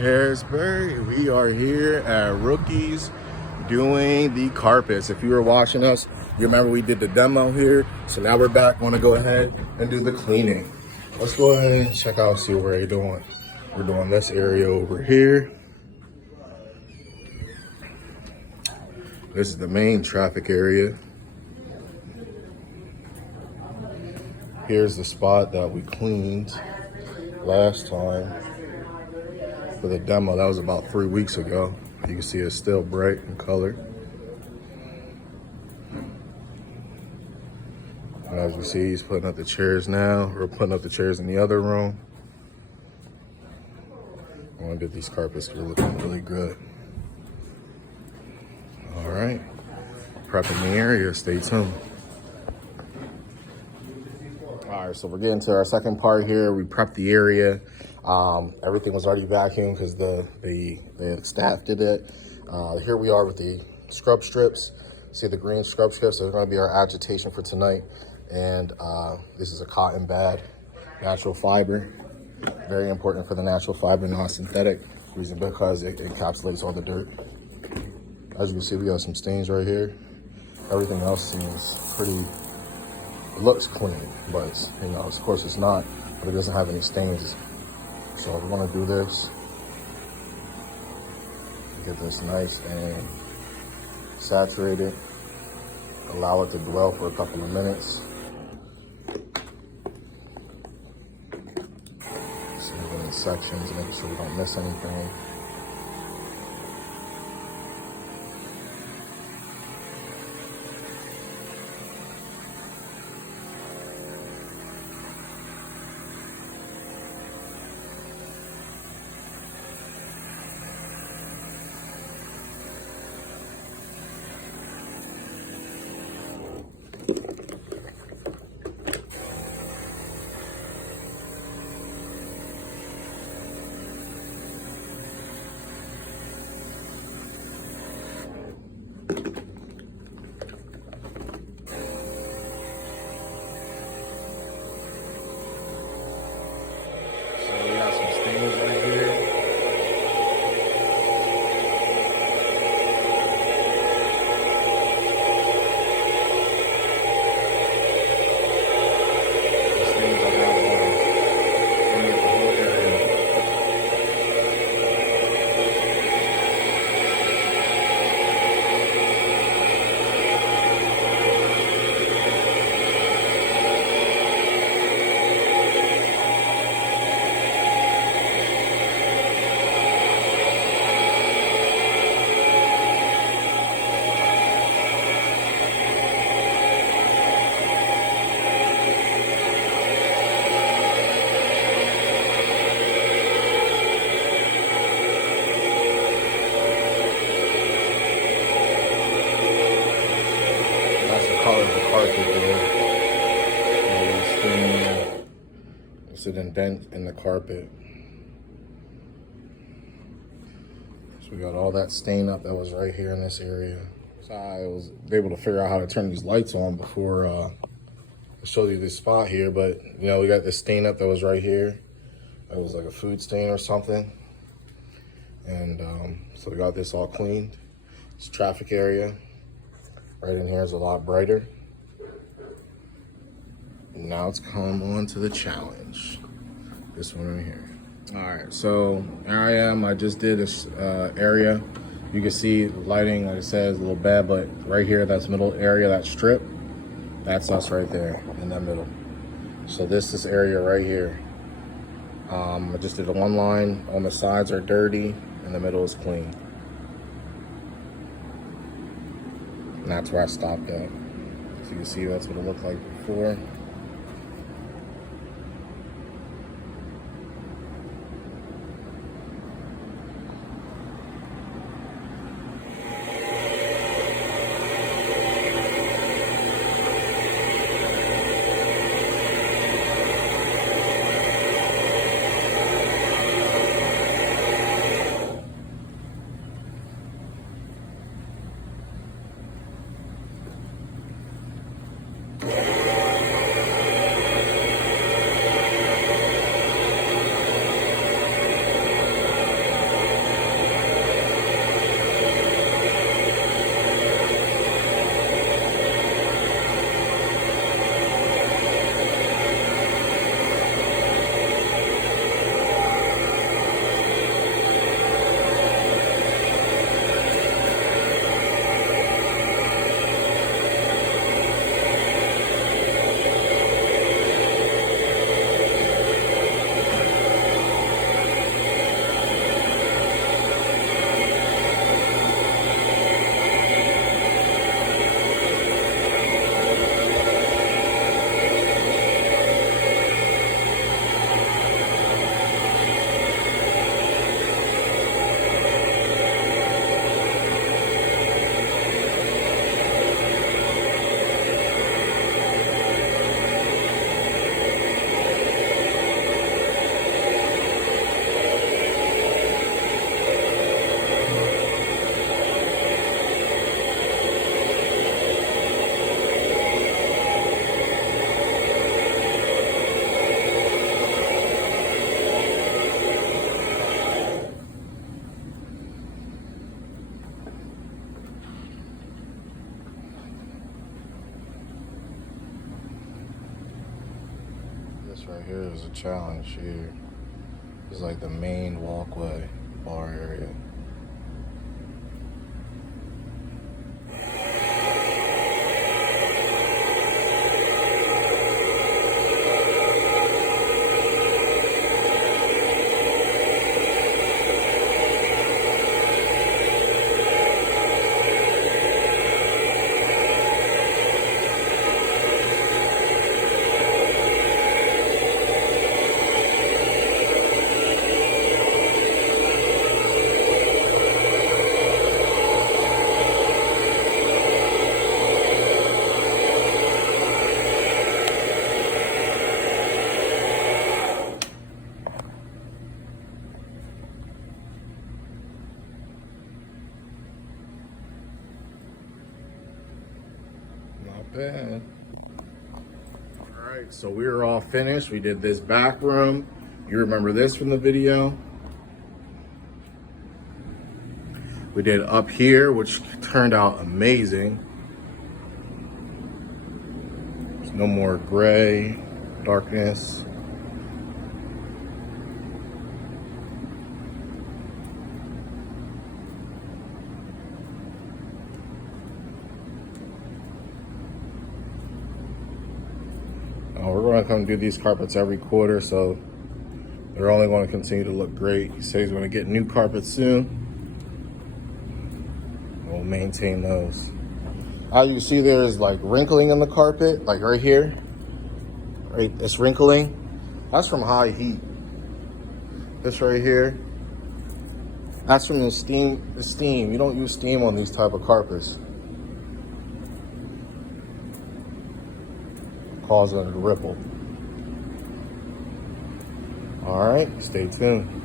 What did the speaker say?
Harrisburg. We are here at Rookies doing the carpets. If you were watching us, you remember we did the demo here. So now we're back. Want to go ahead and do the cleaning. Let's go ahead and check out, see what we're doing. We're doing this area over here. This is the main traffic area. Here's the spot that we cleaned last time for the demo. That was about 3 weeks ago. You can see it's still bright in color. And as you see, he's putting up the chairs now. We're putting up the chairs in the other room. I want to get these carpets looking really good. All right, prepping the area, stay tuned. All right, so we're getting to our second part here. We prepped the area. Everything was already vacuumed because the staff did it. Here we are with the scrub strips. See the green scrub strips? They're going to be our agitation for tonight. And this is a cotton bed, natural fiber. Very important for the natural fiber, not synthetic. Reason because it encapsulates all the dirt. As you can see, we got some stains right here. Everything else seems pretty. It looks clean, but it's, of course it's not, but it doesn't have any stains. So we're gonna do this, get this nice and saturated, allow it to dwell for a couple of minutes. So we're in sections, making sure we don't miss anything. It's an indent in the carpet. So we got all that stain up that was right here in this area. So I was able to figure out how to turn these lights on before I showed you this spot here, but we got this stain up that was right here. It was like a food stain or something. And so we got this all cleaned. This traffic area right in here is a lot brighter. Now it's come on to the challenge. This one right here. All right, so here I am. I just did this area. You can see the lighting, like I said, is a little bad, but right here, that's middle area, that strip, that's us right there in that middle. So this area right here. I just did a one line. On the sides are dirty, and the middle is clean. And that's where I stopped at. So you can see that's what it looked like before. This right here is a challenge here. This is like the main walkway, bar area. Not bad. All right, so we're all finished. We did this back room. You remember this from the video. We did up here, which turned out amazing. There's no more gray, darkness. We're going to come do these carpets every quarter, so they're only going to continue to look great. He said he's going to get new carpets soon. We'll maintain those. As you see, there's like wrinkling in the carpet, like right here. Right, it's wrinkling. That's from high heat. This right here, that's from the steam. The steam. You don't use steam on these type of carpets. Causing it to ripple. All right, stay tuned.